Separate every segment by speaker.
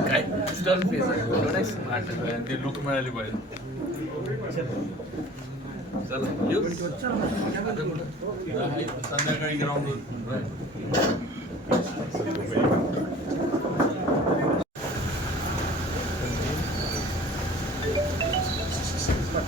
Speaker 1: काय फेस आहे स्मार्ट
Speaker 2: ते लुक मिळाली पाहिजे
Speaker 1: चला येऊ
Speaker 2: संध्याकाळी ग्राउंड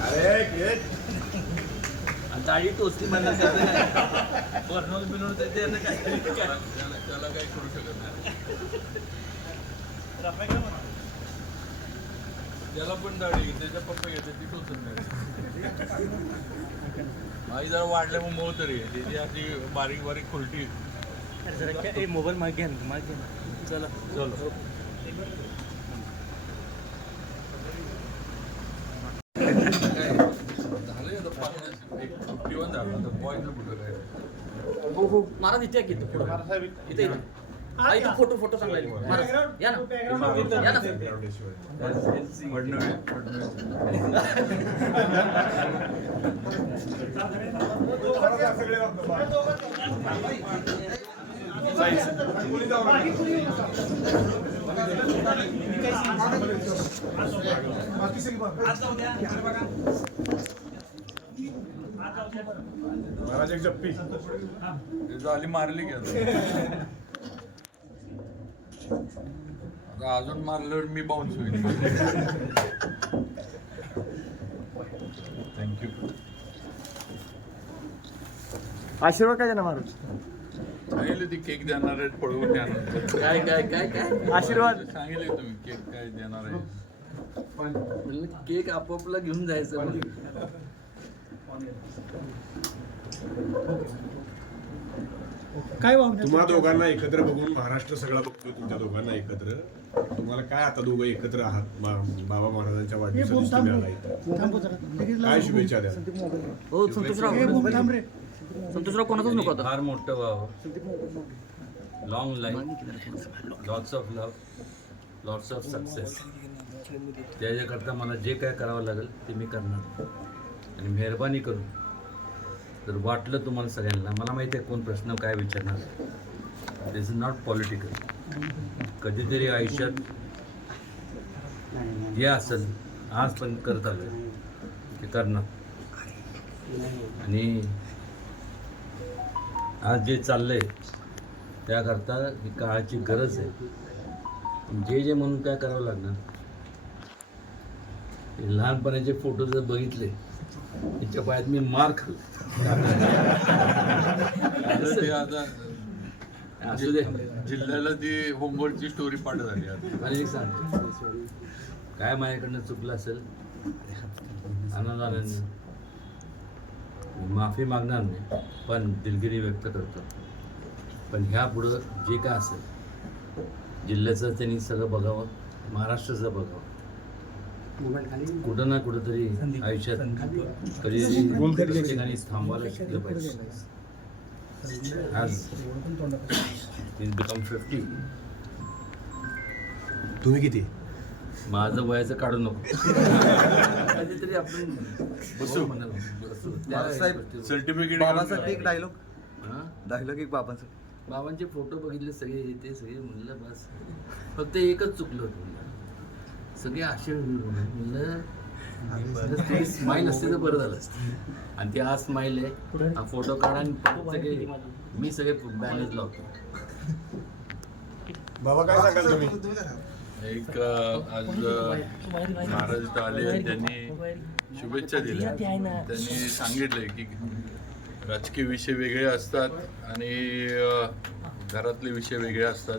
Speaker 2: अरे
Speaker 1: दाढी टोचली म्हणलं बर्नोल बिनोल ते ते काय
Speaker 2: त्याला काही करू शकत नाही. त्याला पण दाढी त्याच्या पप्पा येते ती टोचत नाही आई जरा वाढल्या मग मऊ तरी आहे. त्याची अशी बारीक बारीक खुलटी
Speaker 1: मोबाईल मागे घ्या मागे. चला.
Speaker 2: चलो झालंय आता पाच एक फिफ्टी वन झालं आता बॉयचं कुठं काय
Speaker 1: हो हो महाराज इथे या की इथे. इथे फोटो फोटो चांगला. महाराज या ना. या ना.
Speaker 2: फडणवीस फडणवीस
Speaker 3: एक जप्पी
Speaker 2: ते झाली मारली की आता. अजून मारल्यावर मी बाउन्स होईल. थँक्यू
Speaker 4: आशीर्वाद काय देणार महाराज
Speaker 2: सांगितले ती केक देणार आहेत पळवून देणार
Speaker 1: काय काय काय काय?
Speaker 4: आशीर्वाद.
Speaker 2: सांगितले तुम्ही केक काय देणार आहे.
Speaker 1: केक आपापला घेऊन जायचं.
Speaker 4: काय वागण्यात
Speaker 3: तुम्हा दोघांना एकत्र बघून महाराष्ट्र सगळा बघतोय तुमच्या दोघांना एकत्र. तुम्हाला काय आता दोघं एकत्र आहात? बा- बाबा महाराजांच्या वाढदिवसाला तुम्ही आला इथं.
Speaker 4: थांबू जरा. लगेच
Speaker 3: काय शुभेच्छा द्या?
Speaker 1: हो संतोषराव
Speaker 4: ए, मोबाईल थांब रे.
Speaker 1: संतोषराव कोणाचाच नको आता.
Speaker 5: फार मोठं व्हावं long life lots of love lots of success त्याच्याकरता मला जे काय करावं लागेल ते मी करणार. आणि मेहरबानी करून जर वाटलं तुम्हाला सगळ्यांना मला माहिती आहे कोण प्रश्न काय विचारणार दिस इज नॉट पॉलिटिकल कधीतरी आयुष्यात हे असेल आज पण करत आलं ते करणार. आणि आज जे चाललंय त्याकरता ही काळाची गरज आहे. जे जे म्हणून काय करावं लागणार? हे लहानपणाचे फोटो जर बघितले त्याच्या पायात मी मार खाल्ला. असू. दे.
Speaker 2: जिल्ह्याला ती होमवर्कची स्टोरी पाठ झाली
Speaker 5: एक सांग. काय माझ्याकडनं चुकलं असेल? आनंदाने माफी मागणार नाही पण दिलगिरी व्यक्त करतो. पण ह्या पुढं जे काय असेल जिल्ह्याचं त्यांनी सगळं बघावं महाराष्ट्राचं बघावं. कुठं ना कुठं तरी आयुष्यात कधी ठिकाणी थांबायला शिकलं पाहिजे. आज बिकम फिफ्टी
Speaker 3: तुम्ही किती?
Speaker 5: माझं वयाचं काढू नको. कधीतरी आपण बसू. म्हणाल. गोष्टीवर.
Speaker 2: सर्टिफिकेट
Speaker 4: बाबाचा एक डायलॉग
Speaker 5: हां?
Speaker 4: डायलॉग एक बाबाचा.
Speaker 5: बाबांचे फोटो बघितले सगळे ते सगळे म्हणलं बस. फक्त एकच चुकलं होतं. सगळे असे म्हणलं स्माईल असते तर बरं झालं. असतं आणि ती आज स्माईल आहे हा फोटो काढा आणि सगळे मी सगळे बॅनर्स लावतो.
Speaker 3: बाबा काय सांगाल तुम्ही?
Speaker 2: एक आज महाराज आले आणि त्यांनी शुभेच्छा दिल्या. त्यांनी सांगितलंय की राजकीय विषय वेगळे असतात आणि घरातले विषय वेगळे असतात.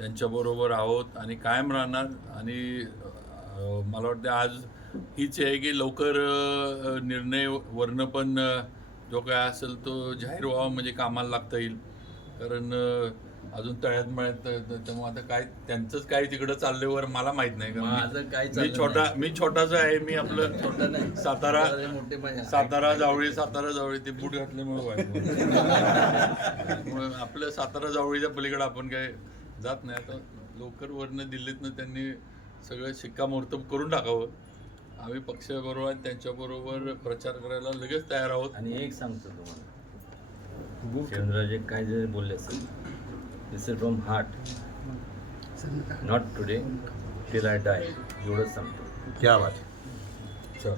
Speaker 2: त्यांच्याबरोबर आहोत आणि कायम राहणार आणि मला वाटतं आज हीच आहे की लवकर निर्णय वरनं पण जो काय असेल तो जाहीर व्हावा म्हणजे कामाला लागता येईल कारण अजून तळ्यात मळ्यात तर- त्यामुळे आता काय त्यांचंच काय तिकडं चालल्यावर मला माहीत नाही
Speaker 5: माझं काय
Speaker 2: मी- छोटा. मी छोटाच आहे मी आपलं
Speaker 5: छोटं नाही.
Speaker 2: सातारा. सातारा जावळी सातारा जावळी ते बूट घातल्यामुळे आपलं सातारा जावळीच्या पलीकडे आपण काय जात नाही. आता लवकर वरनं दिल्लीतनं त्यांनी सगळं शिक्कामोर्तब करून टाकावं. आम्ही पक्षाबरोबर आणि त्यांच्याबरोबर प्रचार करायला लगेच तयार आहोत.
Speaker 5: आणि एक सांगतो तुम्हाला. चंद्रराजे काय जरी बोलले असेल this is from heart not today till I die एवढंच सांगतो.
Speaker 3: क्या बात
Speaker 2: चल.